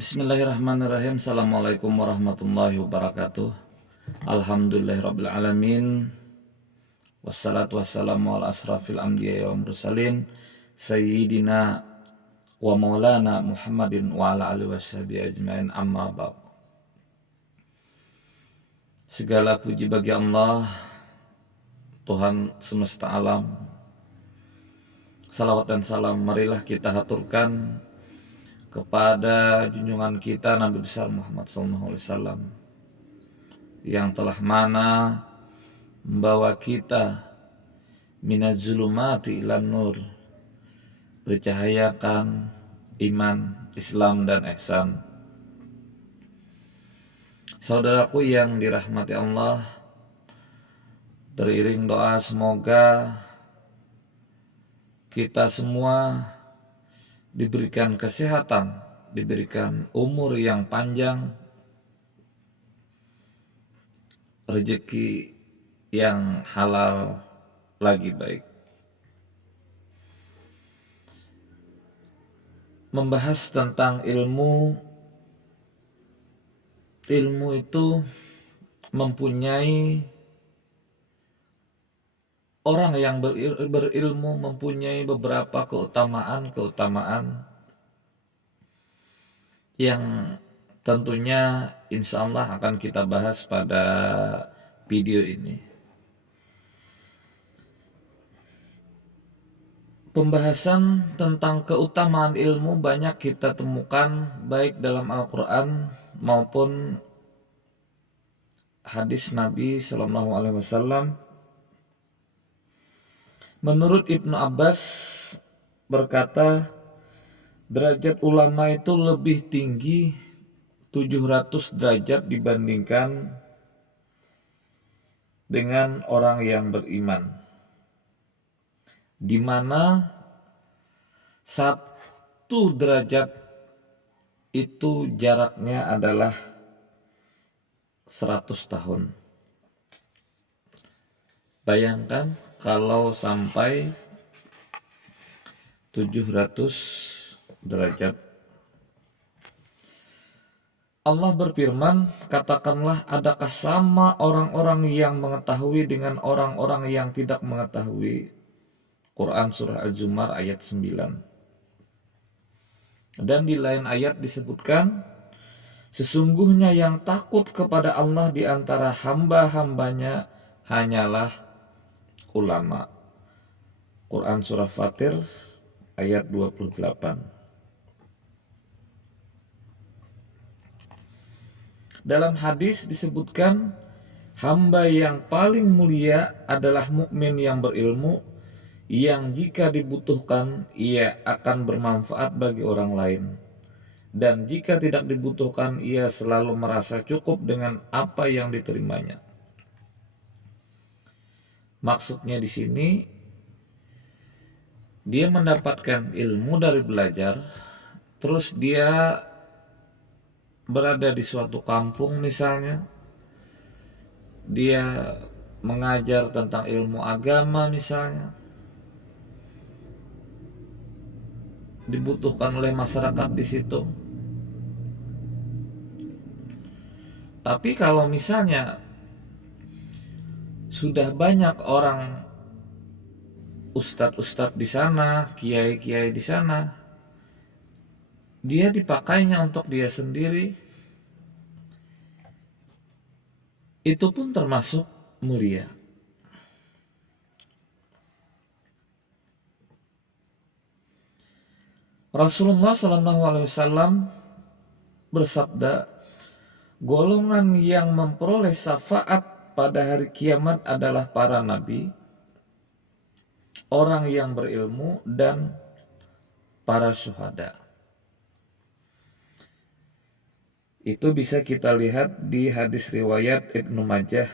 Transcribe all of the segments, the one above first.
Bismillahirrahmanirrahim. Assalamualaikum warahmatullahi wabarakatuh. Alhamdulillahirrabbilalamin. Wassalatu wassalamu ala asrafil anbiya wa mursalin Sayyidina wa maulana Muhammadin wa ala alihi washabihi ajmain, amma ba'd. Segala puji bagi Allah, Tuhan semesta alam. Salawat dan salam marilah kita haturkan kepada junjungan kita Nabi besar Muhammad SAW yang telah mana membawa kita minaz zulumati ilan nur, bercahayakan iman, Islam dan ihsan. Saudaraku yang dirahmati Allah, teriring doa semoga kita semua diberikan kesehatan, diberikan umur yang panjang, rezeki yang halal lagi baik. Membahas tentang ilmu itu mempunyai, orang yang berilmu mempunyai beberapa keutamaan yang tentunya insya Allah akan kita bahas pada video ini. Pembahasan tentang keutamaan ilmu banyak kita temukan baik dalam Al-Quran maupun hadis Nabi SAW. Menurut Ibnu Abbas berkata, derajat ulama itu lebih tinggi 700 derajat dibandingkan dengan orang yang beriman, di mana 1 derajat itu jaraknya adalah 100 tahun. Bayangkan kalau sampai 700 derajat. Allah berfirman, katakanlah adakah sama orang-orang yang mengetahui dengan orang-orang yang tidak mengetahui? Quran Surah Al-Zumar ayat 9. Dan di lain ayat disebutkan, sesungguhnya yang takut kepada Allah di antara hamba-hambanya hanyalah ulama. Quran Surah Fatir ayat 28. Dalam hadis disebutkan, hamba yang paling mulia adalah mukmin yang berilmu, yang jika dibutuhkan ia akan bermanfaat bagi orang lain, dan jika tidak dibutuhkan ia selalu merasa cukup dengan apa yang diterimanya. Maksudnya di sini, dia mendapatkan ilmu dari belajar, terus dia berada di suatu kampung misalnya, dia mengajar tentang ilmu agama misalnya, dibutuhkan oleh masyarakat di situ. Tapi kalau misalnya sudah banyak orang ustadz-ustadz di sana, kiai-kiai di sana, dia dipakainya untuk dia sendiri, itu pun termasuk mulia. Rasulullah SAW bersabda, golongan yang memperoleh syafaat pada hari kiamat adalah para nabi, orang yang berilmu, dan para syuhada. Itu bisa kita lihat di hadis riwayat Ibnu Majah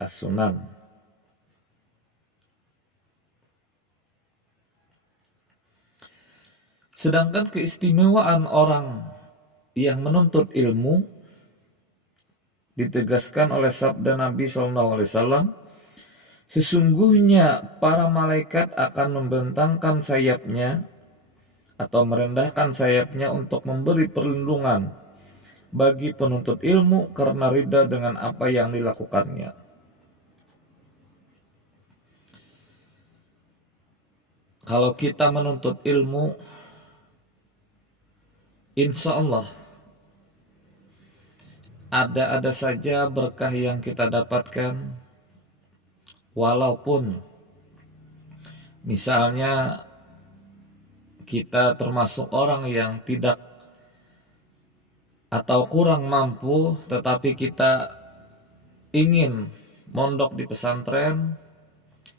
As-Sunan. Sedangkan keistimewaan orang yang menuntut ilmu ditegaskan oleh sabda Nabi SAW, sesungguhnya para malaikat akan membentangkan sayapnya atau merendahkan sayapnya untuk memberi perlindungan bagi penuntut ilmu karena ridha dengan apa yang dilakukannya. Kalau kita menuntut ilmu, insya Allah ada saja berkah yang kita dapatkan, walaupun misalnya kita termasuk orang yang tidak atau kurang mampu, tetapi kita ingin mondok di pesantren,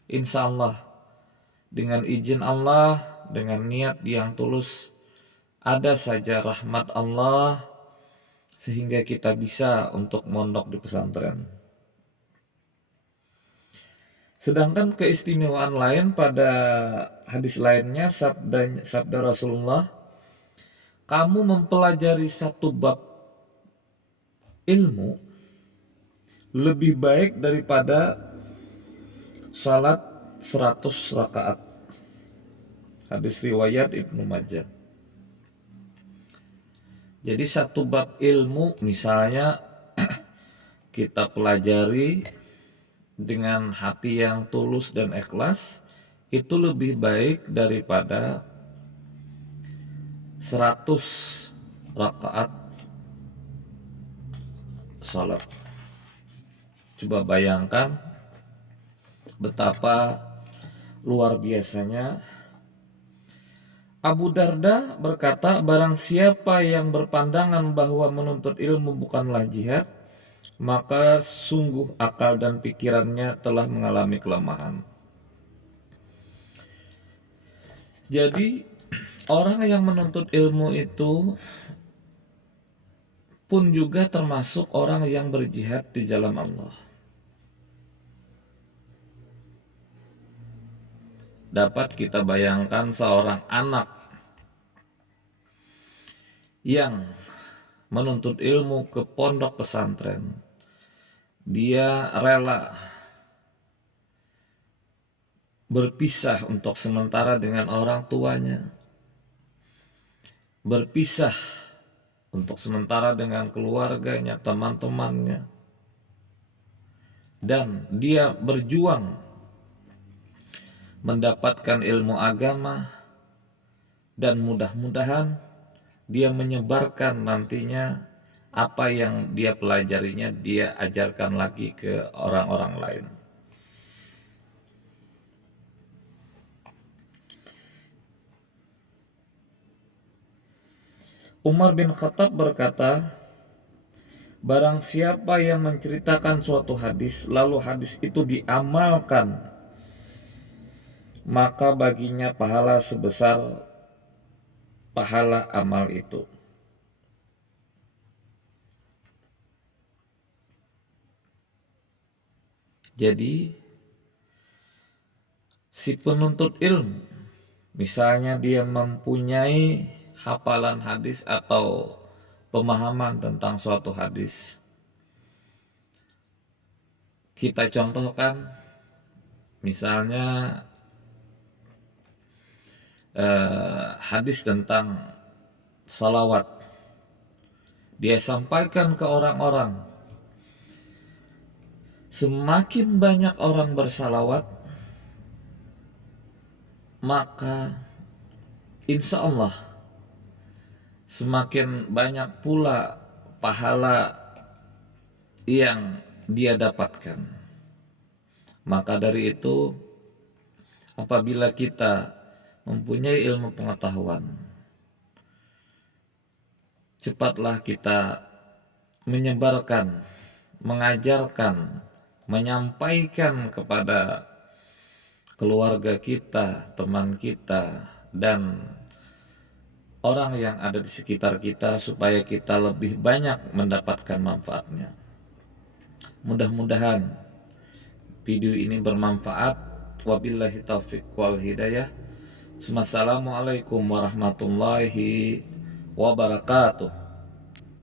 insya Allah dengan izin Allah, dengan niat yang tulus, ada saja rahmat Allah sehingga kita bisa untuk mondok di pesantren. Sedangkan keistimewaan lain pada hadis lainnya, sabda Rasulullah, kamu mempelajari satu bab ilmu lebih baik daripada salat 100 rakaat. Hadis riwayat Ibnu Majah. Jadi satu bab ilmu misalnya kita pelajari dengan hati yang tulus dan ikhlas, itu lebih baik daripada 100 rakaat salat. Coba bayangkan betapa luar biasanya. Abu Darda berkata, barang siapa yang berpandangan bahwa menuntut ilmu bukanlah jihad, maka sungguh akal dan pikirannya telah mengalami kelemahan. Jadi orang yang menuntut ilmu itu pun juga termasuk orang yang berjihad di jalan Allah. Dapat kita bayangkan seorang anak yang menuntut ilmu ke pondok pesantren, dia rela berpisah untuk sementara dengan orang tuanya, berpisah untuk sementara dengan keluarganya, teman-temannya, dan dia berjuang mendapatkan ilmu agama, dan mudah-mudahan dia menyebarkan nantinya apa yang dia pelajarinya, dia ajarkan lagi ke orang-orang lain. Umar bin Khattab berkata, barang siapa yang menceritakan suatu hadis, lalu hadis itu diamalkan, maka baginya pahala sebesar pahala amal itu. Jadi si penuntut ilmu, misalnya dia mempunyai hafalan hadis atau pemahaman tentang suatu hadis, kita contohkan misalnya hadis tentang salawat, dia sampaikan ke orang-orang. Semakin banyak orang bersalawat, maka insya Allah semakin banyak pula pahala yang dia dapatkan. Maka dari itu, apabila kita mempunyai ilmu pengetahuan, cepatlah kita menyebarkan, mengajarkan, menyampaikan kepada keluarga kita, teman kita, dan orang yang ada di sekitar kita, supaya kita lebih banyak mendapatkan manfaatnya. Mudah-mudahan video ini bermanfaat. Wabillahi taufiq wal hidayah. Assalamualaikum warahmatullahi wabarakatuh.